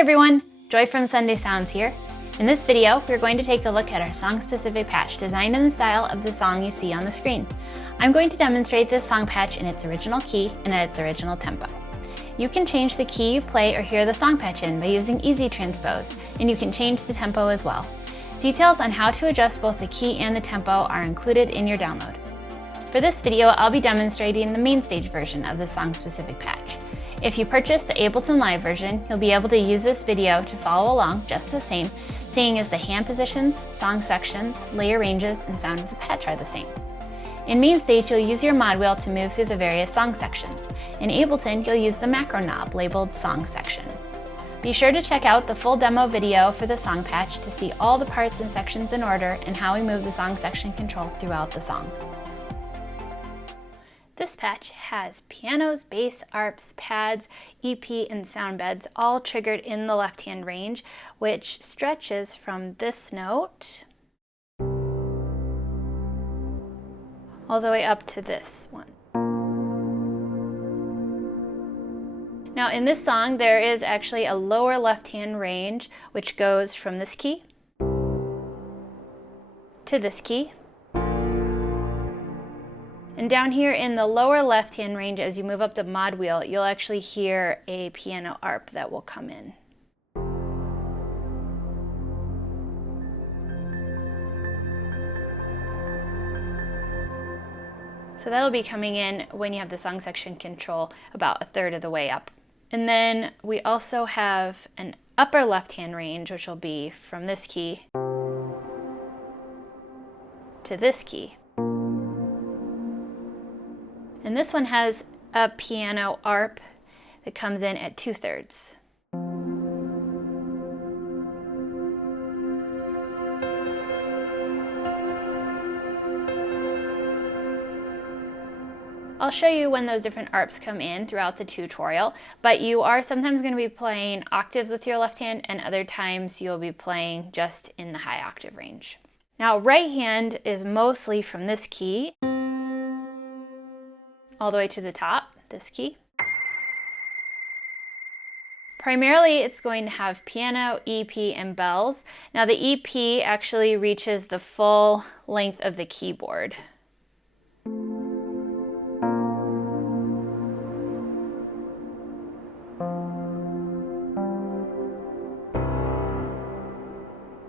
everyone, Joy from Sunday Sounds here. In this video, we're going to take a look at our song-specific patch designed in the style of the song you see on the screen. I'm going to demonstrate this song patch in its original key and at its original tempo. You can change the key you play or hear the song patch in by using Easy Transpose, and you can change the tempo as well. Details on how to adjust both the key and the tempo are included in your download. For this video, I'll be demonstrating the MainStage version of the song-specific patch. If you purchase the Ableton Live version, you'll be able to use this video to follow along just the same, seeing as the hand positions, song sections, layer ranges, and sound of the patch are the same. In MainStage, you'll use your mod wheel to move through the various song sections. In Ableton, you'll use the macro knob labeled Song Section. Be sure to check out the full demo video for the song patch to see all the parts and sections in order and how we move the song section control throughout the song. This patch has pianos, bass, arps, pads, EP, and sound beds all triggered in the left-hand range, which stretches from this note all the way up to this one. Now in this song, there is actually a lower left-hand range, which goes from this key to this key. And down here in the lower left-hand range, as you move up the mod wheel, you'll actually hear a piano arp that will come in. So that'll be coming in when you have the song section control about a third of the way up. And then we also have an upper left-hand range, which will be from this key to this key. And this one has a piano arp that comes in at 2/3. I'll show you when those different arps come in throughout the tutorial, but you are sometimes going to be playing octaves with your left hand, and other times you'll be playing just in the high octave range. Now, right hand is mostly from this key all the way to the top, this key. Primarily, it's going to have piano, EP, and bells. Now, the EP actually reaches the full length of the keyboard.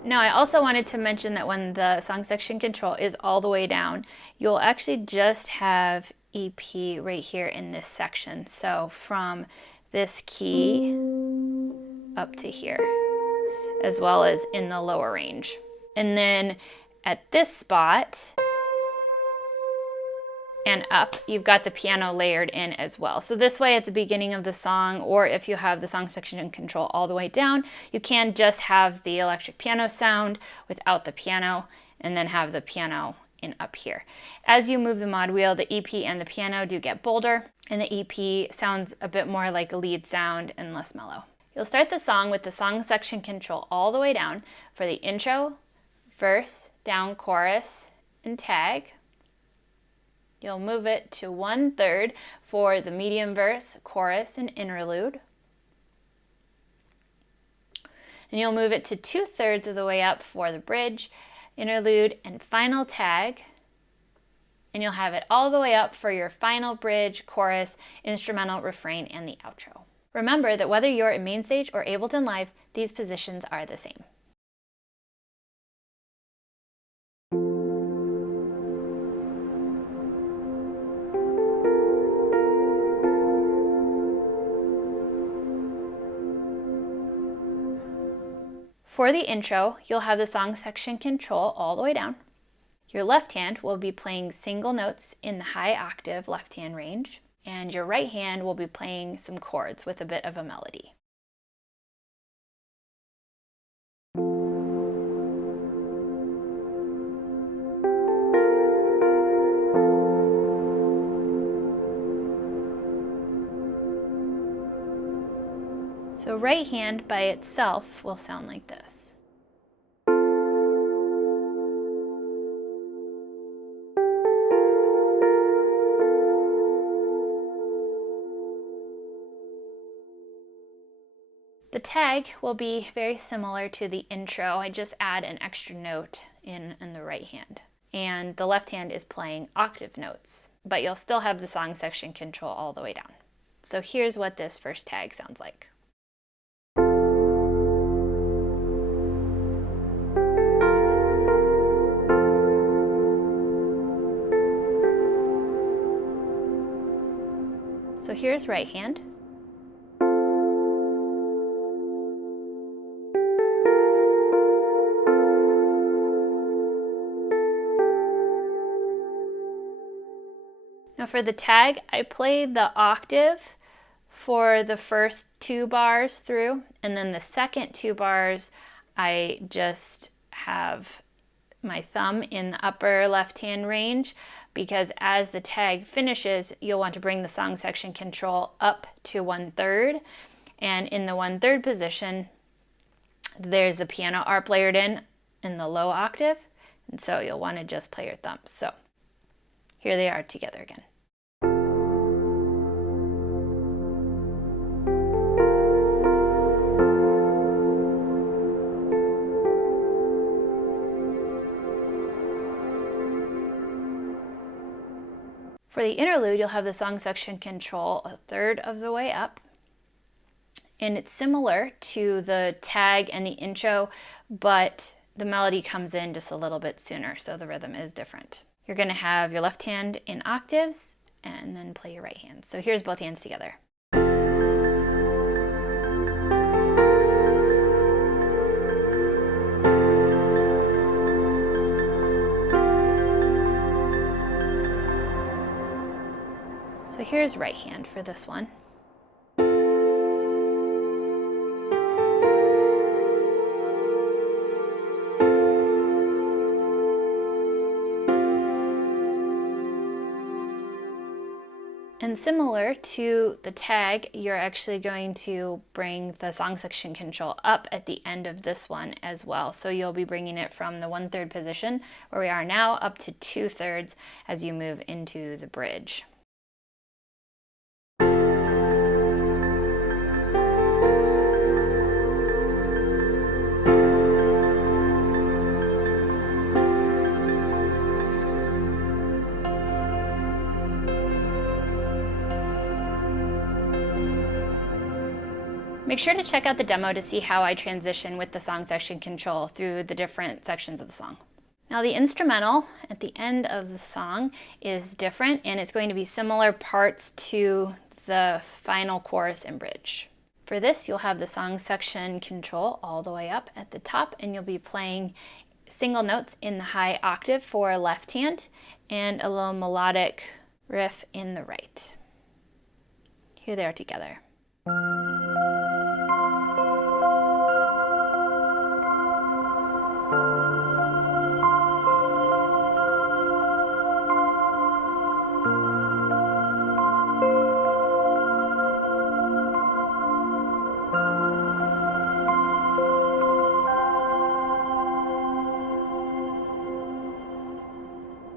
Now, I also wanted to mention that when the song section control is all the way down, you'll actually just have EP right here in this section. So from this key up to here, as well as in the lower range. And then at this spot and up, you've got the piano layered in as well. So this way at the beginning of the song, or if you have the song section control all the way down, you can just have the electric piano sound without the piano, and then have the piano in up here. As you move the mod wheel, the EP and the piano do get bolder, and the EP sounds a bit more like a lead sound and less mellow. You'll start the song with the song section control all the way down for the intro, verse, down chorus, and tag. You'll move it to 1/3 for the medium verse, chorus, and interlude. And you'll move it to 2/3 of the way up for the bridge, interlude, and final tag. And you'll have it all the way up for your final bridge, chorus, instrumental, refrain, and the outro. Remember that whether you're in MainStage or Ableton Live, these positions are the same. For the intro, you'll have the song section control all the way down. Your left hand will be playing single notes in the high octave left-hand range, and your right hand will be playing some chords with a bit of a melody. So right hand by itself will sound like this. tag will be very similar to the intro. I just add an extra note in the right hand. And the left hand is playing octave notes, but you'll still have the song section control all the way down. So here's what this first tag sounds like. So here's right hand. Now for the tag, I played the octave for the first 2 bars through, and then the second 2 bars, I just have my thumb in the upper left-hand range, because as the tag finishes, you'll want to bring the song section control up to 1/3, and in the 1/3 position, there's the piano arp layered in the low octave, and so you'll want to just play your thumbs. So here they are together again. For the interlude, you'll have the song section control 1/3 of the way up. And it's similar to the tag and the intro, but the melody comes in just a little bit sooner, so the rhythm is different. You're going to have your left hand in octaves and then play your right hand. So here's both hands together. So here's right hand for this one. And similar to the tag, you're actually going to bring the song section control up at the end of this one as well. So you'll be bringing it from the 1/3 position, where we are now, up to 2/3 as you move into the bridge. Make sure to check out the demo to see how I transition with the song section control through the different sections of the song. Now the instrumental at the end of the song is different, and it's going to be similar parts to the final chorus and bridge. For this, you'll have the song section control all the way up at the top, and you'll be playing single notes in the high octave for left hand and a little melodic riff in the right. Here they are together.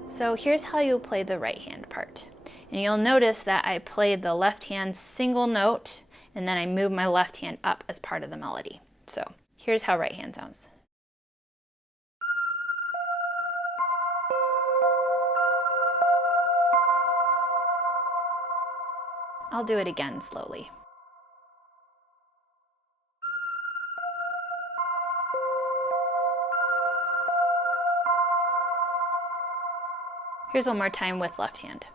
So here's how you'll play the right hand part. And you'll notice that I played the left hand single note, and then I move my left hand up as part of the melody. So here's how right hand sounds. I'll do it again slowly. Here's one more time with left hand.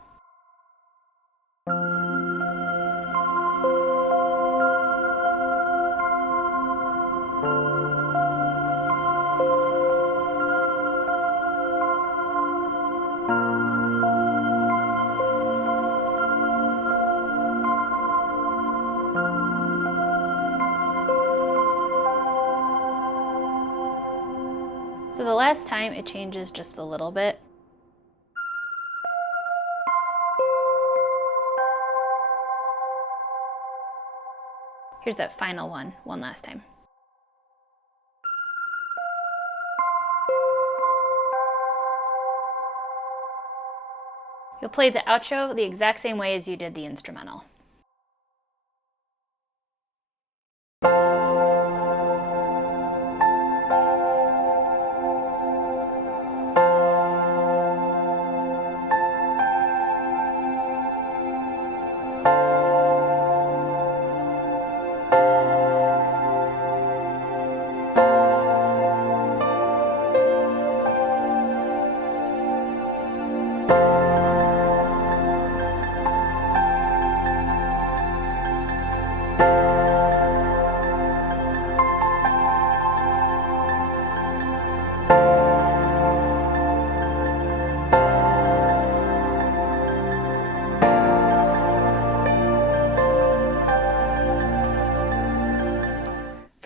So the last time it changes just a little bit. Here's that final one last time. You'll play the outro the exact same way as you did the instrumental.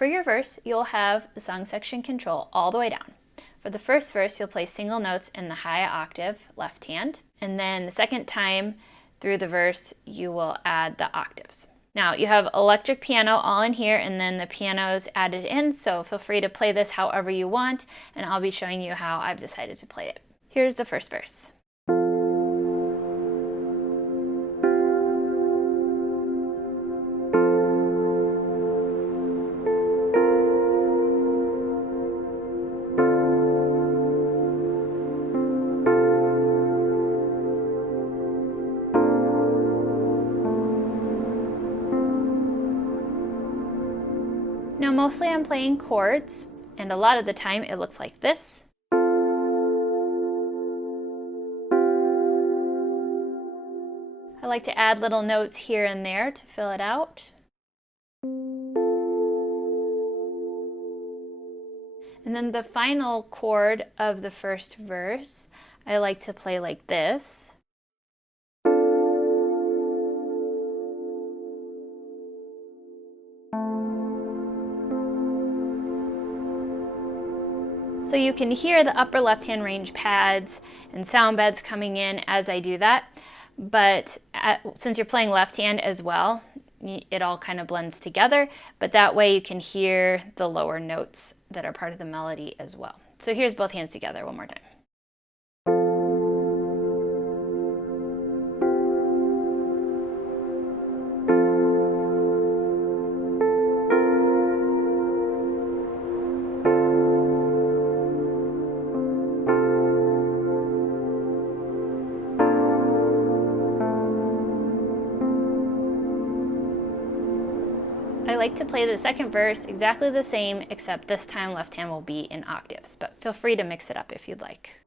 for your verse, you'll have the song section control all the way down. For the first verse, you'll play single notes in the high octave left hand, and then the second time through the verse, you will add the octaves. Now, you have electric piano all in here, and then the piano's added in, so feel free to play this however you want, and I'll be showing you how I've decided to play it. Here's the first verse. Now mostly I'm playing chords, and a lot of the time it looks like this. I like to add little notes here and there to fill it out. And then the final chord of the first verse, I like to play like this. So you can hear the upper left-hand range pads and sound beds coming in as I do that, but since you're playing left-hand as well, it all kind of blends together, but that way you can hear the lower notes that are part of the melody as well. So here's both hands together one more time. I like to play the second verse exactly the same, except this time left hand will be in octaves, but feel free to mix it up if you'd like.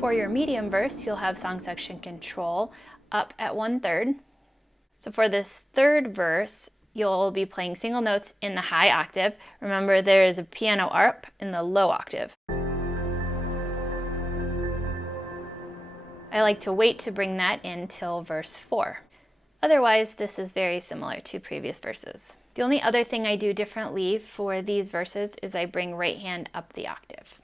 For your medium verse, you'll have song section control up at 1/3. So for this third verse, you'll be playing single notes in the high octave. Remember, there is a piano arp in the low octave. I like to wait to bring that in till verse 4. Otherwise, this is very similar to previous verses. The only other thing I do differently for these verses is I bring right hand up the octave.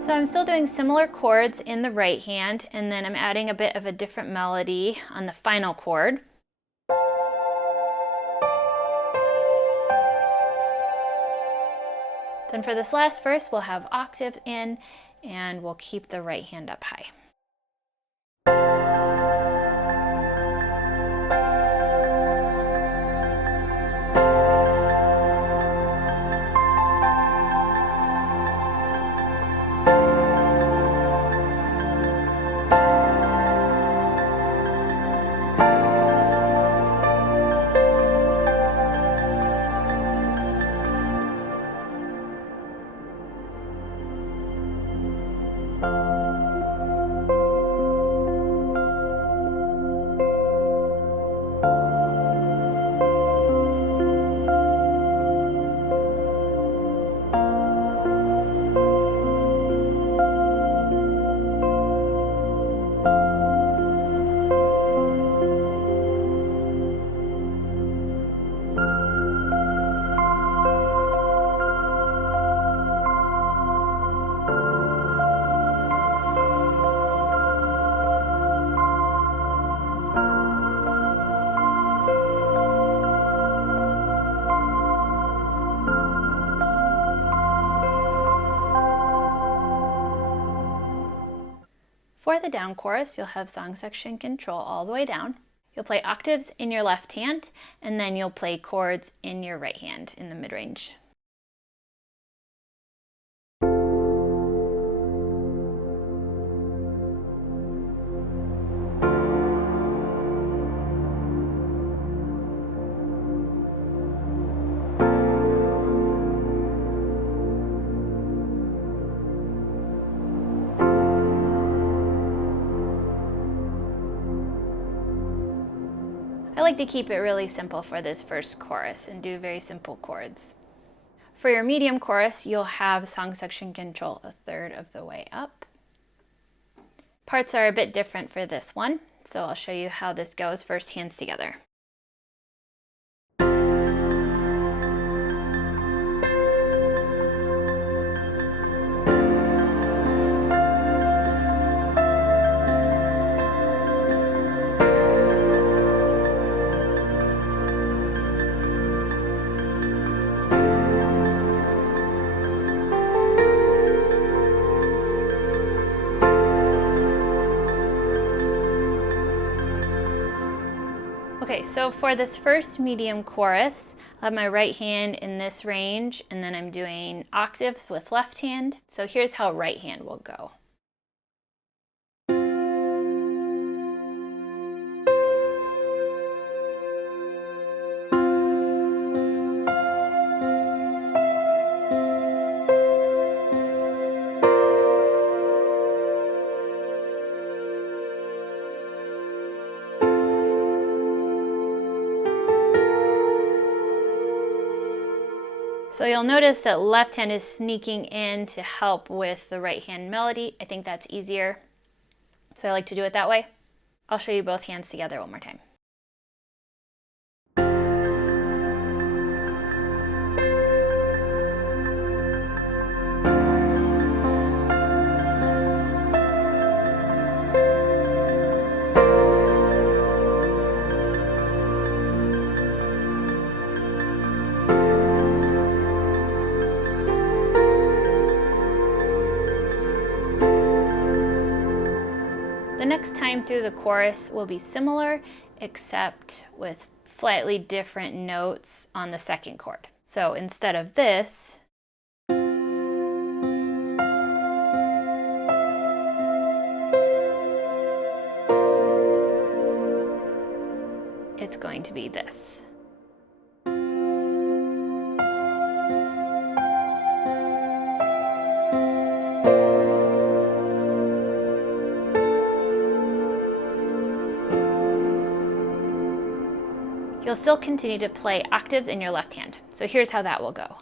So I'm still doing similar chords in the right hand, and then I'm adding a bit of a different melody on the final chord. Then for this last verse, we'll have octaves in, and we'll keep the right hand up high. For the down chorus, you'll have song section control all the way down. You'll play octaves in your left hand, and then you'll play chords in your right hand in the mid-range. I like to keep it really simple for this first chorus and do very simple chords. For your medium chorus, you'll have song section control a third of the way up. Parts are a bit different for this one, so I'll show you how this goes. First, hands together. Okay, so for this first medium chorus, I have my right hand in this range, and then I'm doing octaves with left hand. So here's how right hand will go. So you'll notice that left hand is sneaking in to help with the right hand melody. I think that's easier, so I like to do it that way. I'll show you both hands together one more time. The next time through the chorus will be similar, except with slightly different notes on the second chord. So instead of this, it's going to be this. You'll still continue to play octaves in your left hand. So here's how that will go.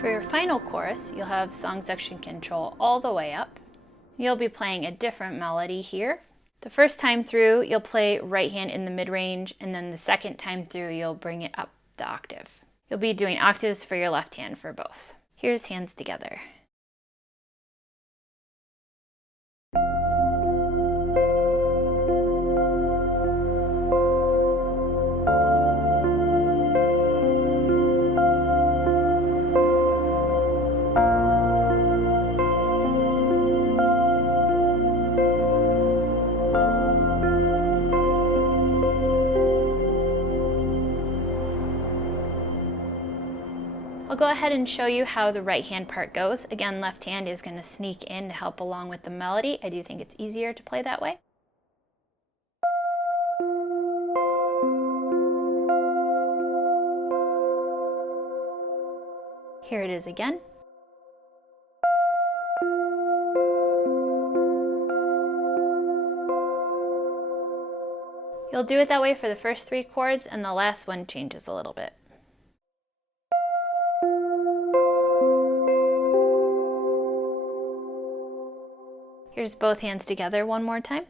For your final chorus, you'll have song section control all the way up. You'll be playing a different melody here. The first time through, you'll play right hand in the mid-range, and then the second time through, you'll bring it up the octave. You'll be doing octaves for your left hand for both. Here's hands together. I'll go ahead and show you how the right hand part goes. Again, left hand is going to sneak in to help along with the melody. I do think it's easier to play that way. Here it is again. You'll do it that way for the first 3 chords, and the last one changes a little bit. Here's both hands together one more time.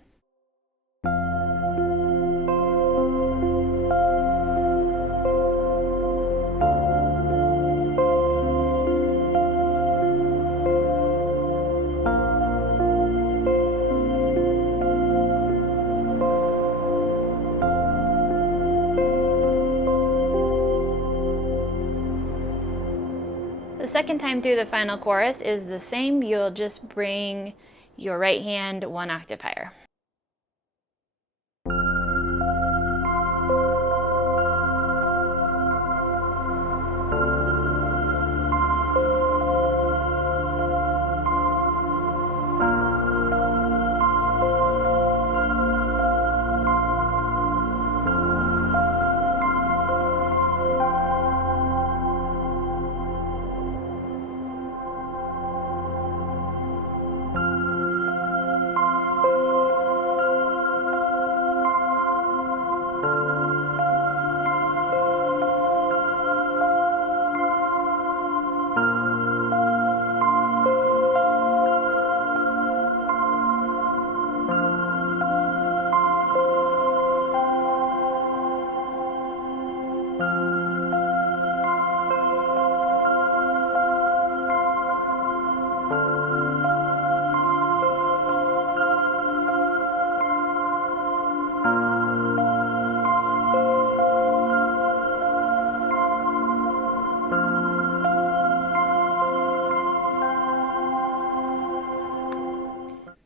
The second time through the final chorus is the same. You'll just bring your right hand 1 octave higher.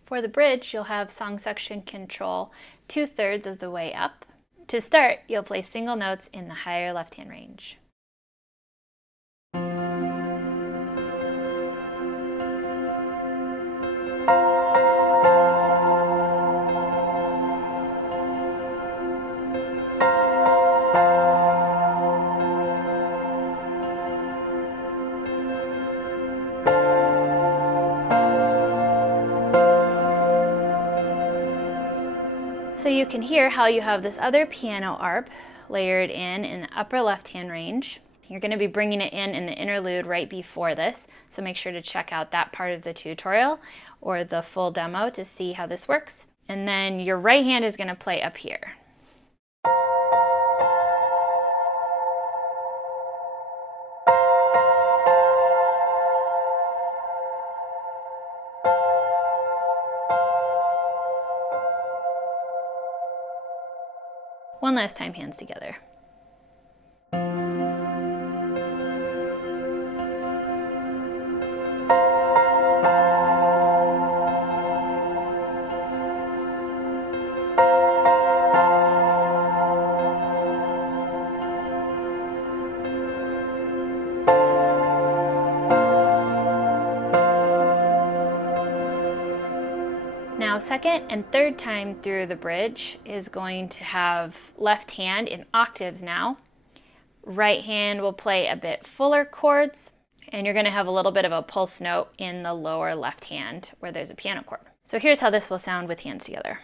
For the bridge, you'll have song section control 2/3 of the way up. To start, you'll play single notes in the higher left-hand range. So you can hear how you have this other piano arp layered in the upper left-hand range. You're going to be bringing it in the interlude right before this, so make sure to check out that part of the tutorial or the full demo to see how this works. And then your right hand is going to play up here. One last time, hands together. Now, second and third time through the bridge is going to have left hand in octaves now. Right hand will play a bit fuller chords, and you're going to have a little bit of a pulse note in the lower left hand where there's a piano chord. So here's how this will sound with hands together.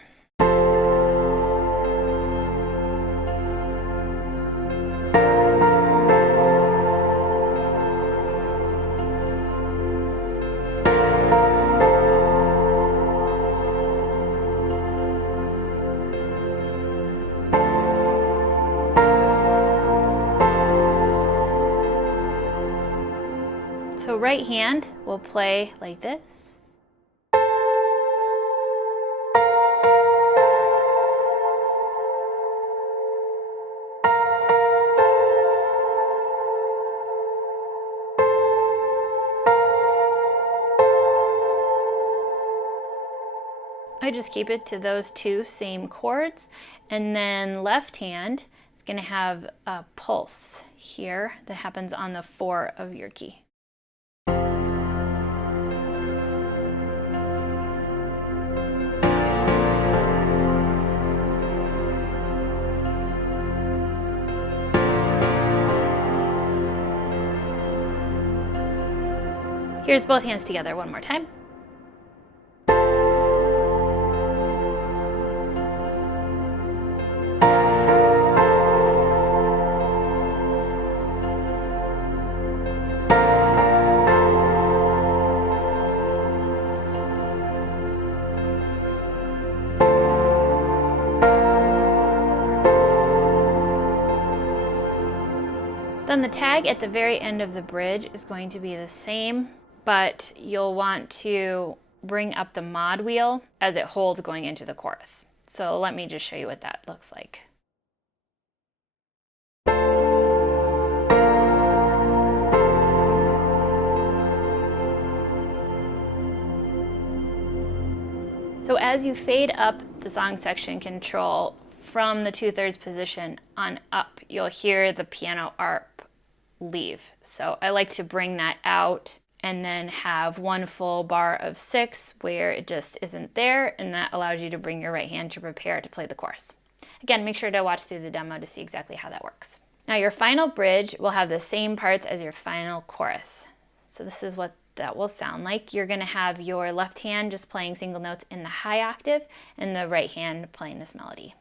So right hand will play like this. I just keep it to those two same chords, and then left hand is going to have a pulse here that happens on the 4 of your key. Here's both hands together one more time. Then the tag at the very end of the bridge is going to be the same, but you'll want to bring up the mod wheel as it holds going into the chorus. So let me just show you what that looks like. So as you fade up the song section control from the 2/3 position on up, you'll hear the piano arp leave. So I like to bring that out and then have one full bar of 6 where it just isn't there, and that allows you to bring your right hand to prepare to play the chorus. Again, make sure to watch through the demo to see exactly how that works. Now your final bridge will have the same parts as your final chorus. So this is what that will sound like. You're going to have your left hand just playing single notes in the high octave and the right hand playing this melody.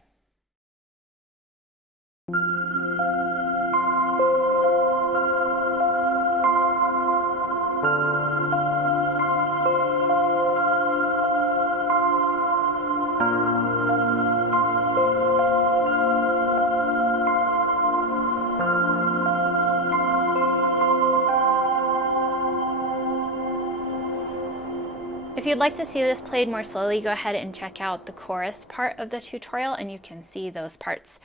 If you'd like to see this played more slowly, go ahead and check out the chorus part of the tutorial and you can see those parts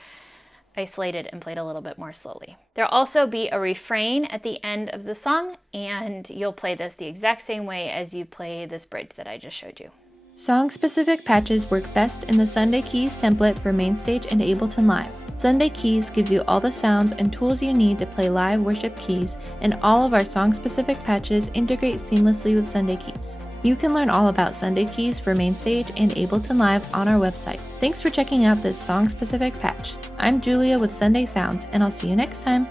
isolated and played a little bit more slowly. There'll also be a refrain at the end of the song, and you'll play this the exact same way as you play this bridge that I just showed you. Song-specific patches work best in the Sunday Keys template for MainStage and Ableton Live. Sunday Keys gives you all the sounds and tools you need to play live worship keys, and all of our song-specific patches integrate seamlessly with Sunday Keys. You can learn all about Sunday Keys for MainStage and Ableton Live on our website. Thanks for checking out this song-specific patch. I'm Julia with Sunday Sounds, and I'll see you next time.